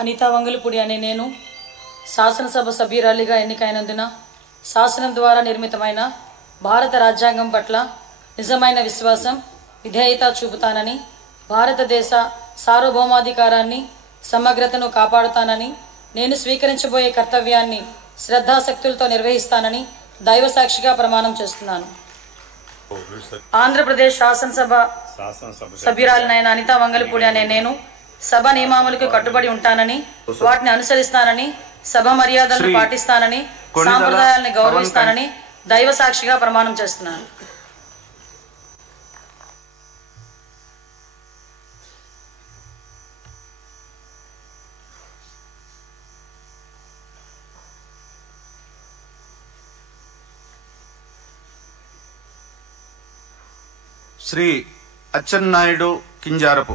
అనితా వంగలపూడి అనే నేను శాసనసభ సభ్యురాలిగా ఎన్నికైనందున శాసనం ద్వారా నిర్మితమైన భారత రాజ్యాంగం పట్ల నిజమైన విశ్వాసం విధేయత చూపుతానని, భారతదేశ సార్వభౌమాధికారాన్ని సమగ్రతను కాపాడుతానని, నేను స్వీకరించబోయే కర్తవ్యాన్ని శ్రద్ధాశక్తులతో నిర్వహిస్తానని దైవ సాక్షిగా ప్రమాణం చేస్తున్నాను. ఆంధ్రప్రదేశ్ శాసనసభ సభ్యురాలినైన అనితా వంగలపూడి అనే నేను సభ నియమావళికి కట్టుబడి ఉంటానని, వాటిని అనుసరిస్తానని, సభ మర్యాదలను పాటిస్తానని, సాంప్రదాయాలను గౌరవిస్తానని దైవ సాక్షిగా ప్రమాణం చేస్తున్నాను. శ్రీ అచ్చెన్నాయుడు కింజారపు